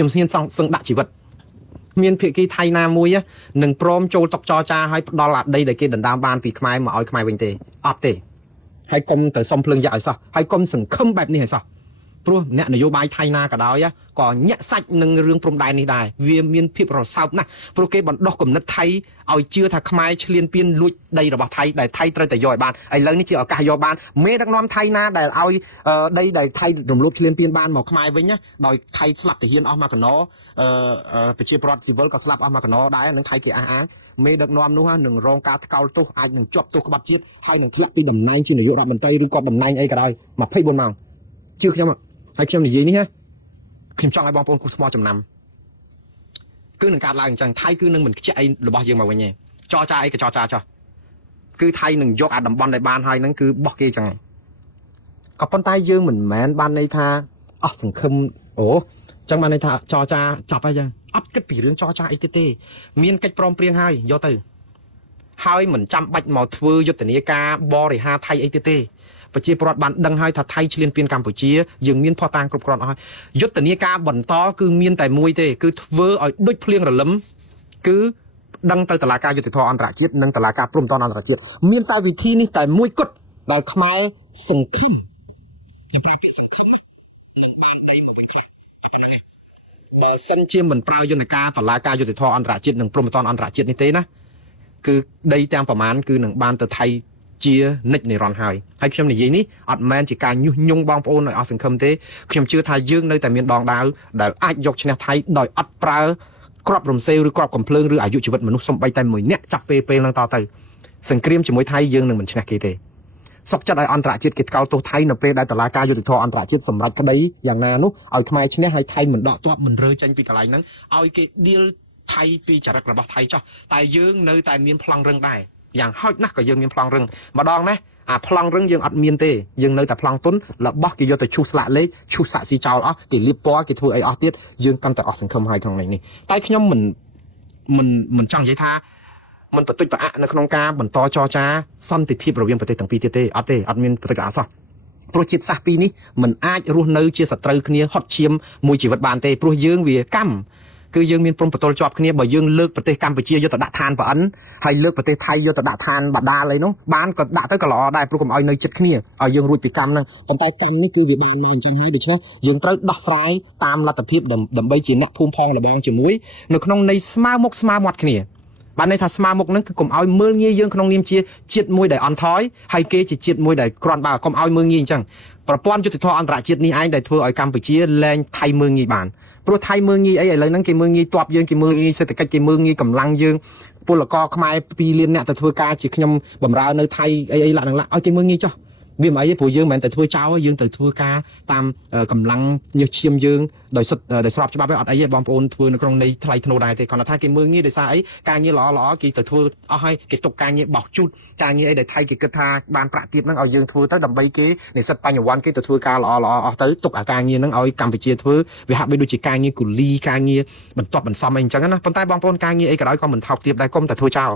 ខ្ញុំស្ងៀនសឹងដាក់ជីវិតមានភាគីថៃណាមួយនឹងព្រមចូលតុកចរចាឲ្យផ្ដល់អាដីដែលគេដណ្ដើមបានពីខ្មែរមកឲ្យខ្មែរវិញទេអត់ទេហើយកុំទៅសុំភ្លើងយ៉ាក់ឲ្យសោះហើយកុំសង្ឃឹមបែបនេះឲ្យសោះព្រោះអ្នកនយោបាយថៃណាក៏ដោយក៏ញាក់សាច់នឹងរឿងព្រំដែននេះដែរវាមានភាពរសើបណាស់ព្រោះគេបណ្ដោះគំនិតថៃឲ្យជឿថាខ្មែរឈ្លានពានលួចដីរបស់ថៃដែលថៃត្រូវតែយកឲ្យបានឥឡូវនេះជាឱកាសយកបានមេដឹកនាំថៃណាដែលឲ្យដីដែលថៃរំលោភឈ្លានពានបានមកខ្មែរវិញដោយថៃស្លាប់ទាហានអស់មកកណោប្រជាប្រដ្ឋស៊ីវិលក៏ស្លាប់អស់មកកណោដែរនឹងថៃគេអះអាងមេដឹកនាំនោះនឹងរងការថ្កោលទោសអាចនឹងជាប់ទោសក្បត់ជាតិហើយនឹងធ្លាក់ពីតំណែងជានាយករដ្ឋមន្ត្រីឬក៏តំណែងអីក៏ដោយ24ម៉ោងជឿខ្ញុំហើយខ្ញុំនិយាយនេះខ្ញុំចង់ឲ្យបងប្អូនគូថ្មចំណាំគឺនឹងកើតឡើងអញ្ចឹងថៃគឺនឹងមិនខ្ជិះអីរបស់យើងមកវិញទេចរចាអីក៏ចរចាចោះគឺថៃនឹងយកអាតំបន់ដែលបានហើយហ្នឹងគឺបោះគេអញ្ចឹងក៏ប៉ុន្តែយើងមិនមែនបានន័យថាអស់សង្ឃឹមអូអញ្ចឹងបានន័យថាចរចាចប់ហើយចឹងអត់គិតពីរឿងចរចាអីទេមានកិច្ចព្រមព្រៀងហើយយកទៅហើយមិនចាំបាច់មកធ្វើយុទ្ធនាការបរិហាថៃអីទេប្រជាពលរដ្ឋបានដឹងហើយថាថៃឈ្លានពានកម្ពុជាយើងមានភស្តុតាងគ្រប់គ្រាន់អស់យុទ្ធនាការបន្តគឺមានតែមួយទេគឺធ្វើឲ្យដូចភ្លៀងរលឹមគឺដឹងទៅតុលាការយុត្តិធម៌អន្តរជាតិនិងតុលាការព្រំដែនអន្តរជាតិមានតែវិធីនេះតែមួយគត់ដែលខ្មែរសង្ឃឹមតែប្រែពាក្យសង្ឃឹមនឹងបានដីមកវិញគ្នាប៉ុណ្ណឹងឯងបើសិនជាមិនប្រើយន្តការតុលាការយុត្តិធម៌អន្តរជាតិនិងព្រំដែនអន្តរជាតិនេះទេណាគឺដីទាំងប្រមាណគឺនឹងបានទៅថៃជានិច្ចនិរន្តរ៍ហើយខ្ញុំនិយាយនេះអត់មែនជាការញុះញង់បងប្អូនឲ្យអស់សង្ឃឹមទេខ្ញុំជឿថាយើងនៅតែមានដងដាវដែលអាចយកឈ្នះថៃដោយអត់ប្រើគ្រាប់រំសេវឬគ្រាប់កំភ្លើងឬអាយុជីវិតមនុស្សសំបីតែមួយអ្នកចាប់ពេលនឹងតទៅសង្គ្រាមជាមួយថៃយើងនឹងមិនឈ្នះគេទេសុកចិត្តឲ្យអន្តរជាតិគេថ្កោលទោសថៃនៅពេលដែលតុលាការយុត្តិធម៌អន្តរជាតិសម្រេចក្តីយ៉ាងណានោះឲ្យខ្មែរឈ្នះហើយថៃមិនដកទ័ពមិនរើចេញពីកន្លែងហ្នឹងឲ្យគេឌីលថៃពីចរិតរបស់ថៃចោះតែយើងនៅតែមានប្លង់រឹងដែរយ៉ាងហោចណាស់ក៏យើងមានប្លង់រឹងម្ដងណាអាប្លង់រឹងយើងអត់មានទេយើងនៅតែប្លង់ទុនរបស់គេយកទៅឈូសស្លាកលេខឈូសសាក់ស៊ីចោលអស់គេលាបពណ៌គេធ្វើអីអស់ទៀតយើងកាន់តែអស់សង្ឃឹមហើយក្នុងនេះតែខ្ញុំមិនចង់និយាយថាមិនបន្តិចប្រអាក់នៅក្នុងការបន្តចរចាសន្តិភាពរវាងប្រទេសទាំងពីរទៀតទេអត់មានប្រតិកម្មសោះព្រោះជាតិសាសន៍ពីរនេះមិនអាចរស់នៅជាសត្រូវគ្នាហត់ឈាមមួយជីវិតបានទេព្រោះយើងវាកម្មគឺយើងមានព្រំប្រទល់ជាប់គ្នាបើយើងលើកប្រទេសកម្ពុជាយកទៅដាក់ឋានប្រអិនហើយលើកប្រទេសថៃយកទៅដាក់ឋានបដាលអីនោះបានក៏ដាក់ទៅក៏ល្អដែរព្រោះកុំឲ្យនៅចិត្តគ្នាឲ្យយើងរួចពីកម្មហ្នឹងប៉ុន្តែកម្មនេះគឺវាបានមកអញ្ចឹងហើយដូច្នេះយើងត្រូវដោះស្រាយតាមលទ្ធភាពដើម្បីជាអ្នកភូមិផងលបងជាមួយនៅក្នុងន័យស្មើមុខស្មើមាត់គ្នាបានន័យថាស្មើមុខហ្នឹងគឺកុំឲ្យមើលងាយយើងក្នុងនាមជាជាតិមួយដែលអន់ថយហើយគេជាជាតិមួយដែលក្រាន់បើកុំឲ្យមើលងាយអញ្ចឹងប្រព័ន្ធយុត្តិធម៌អន្តរជាតិនេះឯងដែលធ្វើឲ្យកម្ពុជាលែងថៃមើលងាយបានព្រោះថៃមើលងាយអីឥឡូវហ្នឹងគេមើលងាយទ័ពយើងគេមើលងាយសេដ្ឋកិច្ចគេមើលងាយកម្លាំងយើងពលករខ្មែរ2លានអ្នកទៅធ្វើការជាខ្ញុំបម្រើនៅថៃអីឡាក់នឹងឡាក់ឲ្យគេមើលងាយចុះវាមិនអីទេព្រោះយើងមិនមែនតែធ្វើចោលយើងទៅធ្វើការតាមកម្លាំងញើសឈាមយើងដោយសុទ្ធដោយស្របច្បាប់ឯអត់អីទេបងប្អូនធ្វើនៅក្នុងន័យថ្លៃថ្នូរដែរទេគាត់ថាគេមើលងាយដោយសារអីការងារល្អគេទៅធ្វើអស់ហើយគេទុកការងារបោះជូតការងារអីដែលថៃគេគិតថាបានប្រាក់ទាបហ្នឹងឲ្យយើងធ្វើទៅដើម្បីគេនិស្សិតបញ្ញវន្តគេទៅធ្វើការល្អអស់ទៅទុកអាការងារហ្នឹងឲ្យកម្ពុជាធ្វើវាហាក់បីដូចជាការងារគូលីការងារបន្ទាប់បន្សំអីអញ្ចឹងណាប៉ុន្តែបងប្អូនការងារអីក៏ដោយក៏មិនថោកទាបដែរកុំតែធ្វើចោល